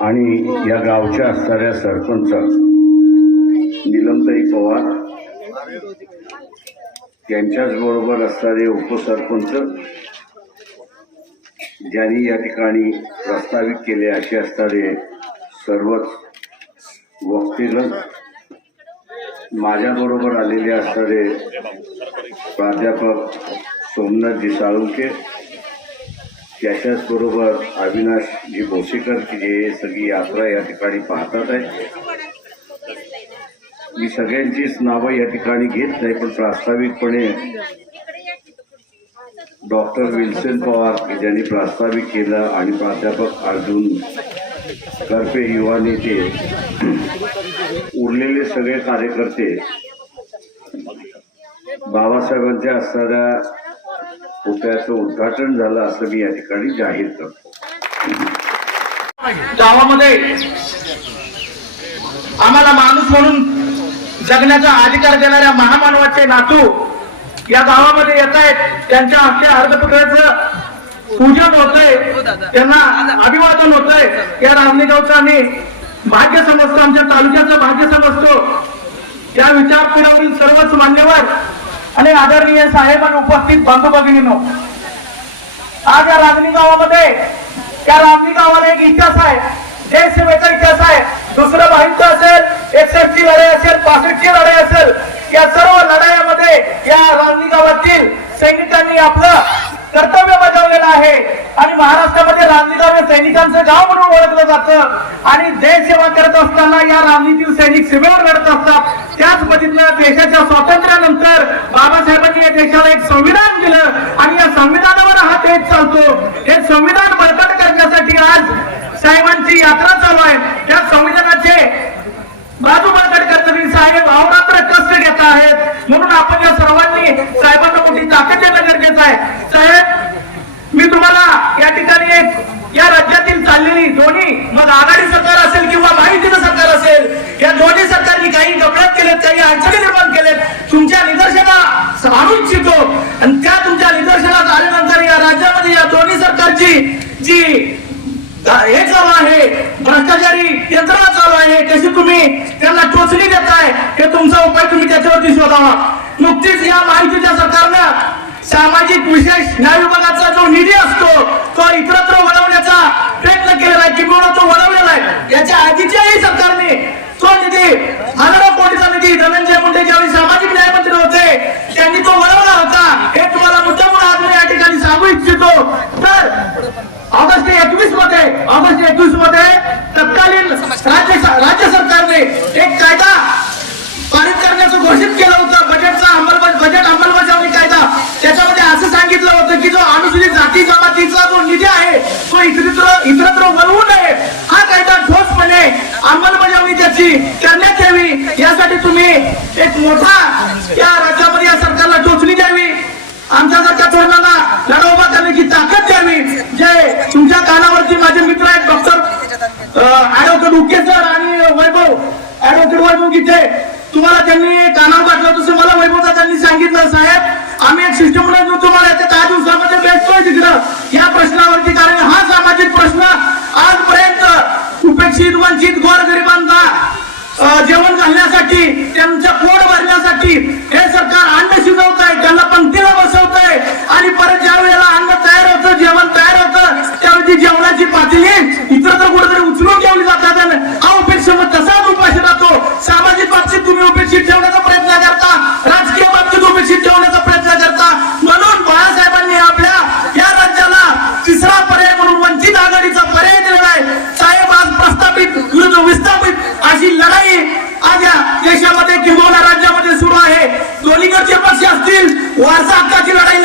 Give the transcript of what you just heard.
आणि या गावच्या असणाऱ्या सरपंच. निलमताई पवार. यांच्याच बरोबर असणारे उपसरपंच. ज्यांनी या ठिकाणी प्रस्तावित केले असे असणारे सर्वच वक्तीगण. माझ्याबरोबर आलेले असणारे प्राध्यापक सोमनाथजी साळुंके त्याच्याच बरोबर अविनाशजी जी की जे सगळी यात्रा या ठिकाणी पाहतात आहे मी सगळ्यांचीच नावं या ठिकाणी घेत नाही पण प्रास्ताविकपणे डॉक्टर विल्सन पवार की ज्यांनी प्रास्ताविक केलं आणि प्राध्यापक अर्जुन करपे युवा नेते उरलेले सगळे कार्यकर्ते बाबासाहेबांच्या असणाऱ्या पुतळ्याचं उद्घाटन झालं असं मी या ठिकाणी जाहीर करतो. गावामध्ये आम्हाला माणूस म्हणून जगण्याचा अधिकार देणाऱ्या महामानवाचे नातू या गावामध्ये येत आहेत. त्यांच्या हस्ते अर्धपुत्राच पूजन होतंय. त्यांना अभिवादन होतंय. या रामणीगावचं आम्ही भाग्य समजतो. आमच्या तालुक्याचं भाग्य समजतो. या विचारपीठावरील सर्वच मान्यवर आणि आदरणीय साहेब आणि उपस्थित बंधू भगिनीनो आज या राजनी गावामध्ये त्या रामनी गावाला एक इतिहास आहे. देशसेवेचा इतिहास आहे. दुसरं माहिती असेल एकसष्टची लढाई असेल पासष्टची लढाई असेल या सर्व लढाईमध्ये या रामनी गावातील सैनिकांनी आपलं कर्तव्य बजावलेलं आहे आणि महाराष्ट्रामध्ये रामनी हे सैनिकांचं गाव म्हणून ओळखलं जातं. आणि देश सेवा करत असताना या रामलीतील सैनिक सीमेवर लढत असतात. त्याच पद्धतीनं देशाच्या स्वातंत्र्यानंतर बाबासाहेबांनी या देशाला एक संविधान दिलं. आणि या संविधानावर हा देश चालतो. हे संविधान बळकट करण्यासाठी आज साहेबांची यात्रा चालू आहे. त्या संविधानाचे बाजू बळकट करताना साहेब अहोरात्र कष्ट घेत आहेत. म्हणून आपण या सर्वांनी साहेबांना मोठी ताकद देणं गरजेचं आहे. साहेब या ठिकाणी एक या राज्यातील चाललेली दोन्ही मग आघाडी सरकार असेल किंवा माहितीचं सरकार असेल या दोन्ही सरकारनी काही गफलत केलेत काही अडचणी निर्माण केलेत. तुमच्या निदर्शना आणून इच्छितो आणि त्या तुमच्या निदर्शनात आल्यानंतर या राज्यामध्ये या दोन्ही सरकारची जी हे चालू आहे भ्रष्टाचारी यंत्रणा चालू आहे कशी तुम्ही त्यांना टोचणी देताय हे तुमचा उपाय तुम्ही त्याच्यावरती शोधावा. नुकतीच या माहितीच्या सरकारनं सामाजिक विशेष न्याय विभागाचा एक मोठा त्या राज्यामध्ये या सरकारला टोचणी द्यावी. आमच्यासारख्या तरुणांना लढा उभा करण्याची ताकद द्यावी. जे तुमच्या कानावरती माझे मित्र आहेत डॉक्टर ऍडव्होकेट उके सर आणि वैभव. ऍडव्होकेट वैभव गीते तुम्हाला त्यांनी कानावर घातलं तसं मला वैभवचा त्यांनी सांगितलं. साहेब आम्ही एक सिस्टम तुम्हाला. येत्या दहा दिवसामध्ये भेटतोय तिकडं. या प्रश्नावरती कारण हा सामाजिक प्रश्न आजपर्यंत उपेक्षित वंचित गोरगरिबांना त्यांचं पोट भरण्यासाठी हे सरकार देशामध्ये किंवा राज्यामध्ये सुरू आहे. दोन्हीकडचे पक्ष असतील वारसा हक्काची लढाई